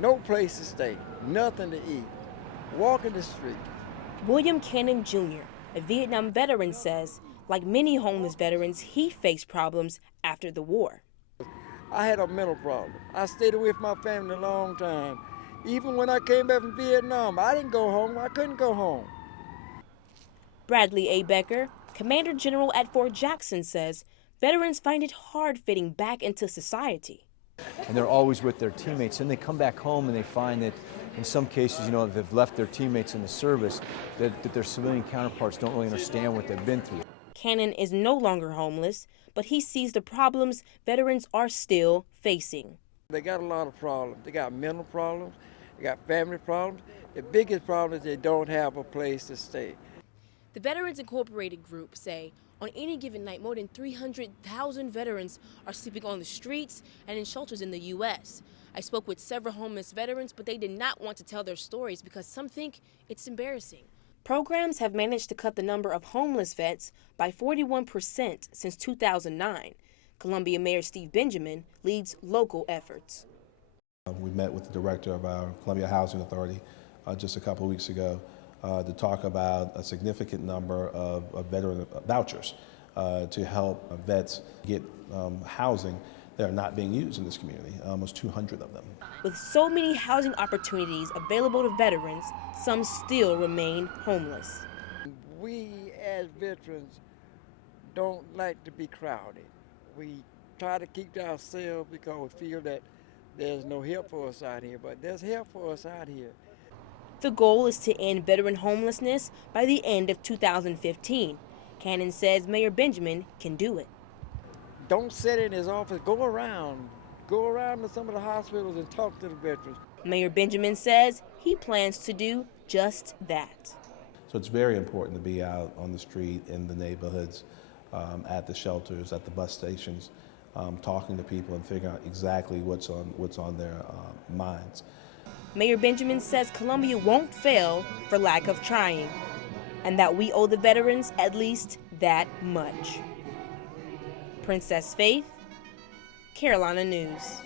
No place to stay, nothing to eat, walking the street. William Cannon Jr., a Vietnam veteran, says, like many homeless veterans, he faced problems after the war. I had a mental problem. I stayed away from my family a long time. Even when I came back from Vietnam, I didn't go home. I couldn't go home. Bradley A. Becker, Commander General at Fort Jackson, says veterans find it hard fitting back into society. And they're always with their teammates, and they come back home and they find that in some cases, they've left their teammates in the service, that their civilian counterparts don't really understand what they've been through. Cannon is no longer homeless, but he sees the problems veterans are still facing. They got a lot of problems. They got mental problems, they got family problems. The biggest problem is they don't have a place to stay. The Veterans Incorporated group say on any given night, more than 300,000 veterans are sleeping on the streets and in shelters in the U.S. I spoke with several homeless veterans, but they did not want to tell their stories because some think it's embarrassing. Programs have managed to cut the number of homeless vets by 41% since 2009. Columbia Mayor Steve Benjamin leads local efforts. We met with the director of our Columbia Housing Authority just a couple of weeks ago to talk about a significant number of veteran vouchers to help vets get housing that are not being used in this community, almost 200 of them. With so many housing opportunities available to veterans, some still remain homeless. We as veterans don't like to be crowded. We try to keep to ourselves because we feel that there's no help for us out here, but there's help for us out here. The goal is to end veteran homelessness by the end of 2015. Cannon says Mayor Benjamin can do it. Don't sit in his office, go around to some of the hospitals and talk to the veterans. Mayor Benjamin says he plans to do just that. So it's very important to be out on the street, in the neighborhoods, at the shelters, at the bus stations, talking to people and figuring out exactly what's on their minds. Mayor Benjamin says Columbia won't fail for lack of trying, and that we owe the veterans at least that much. Princess Faith, Carolina News.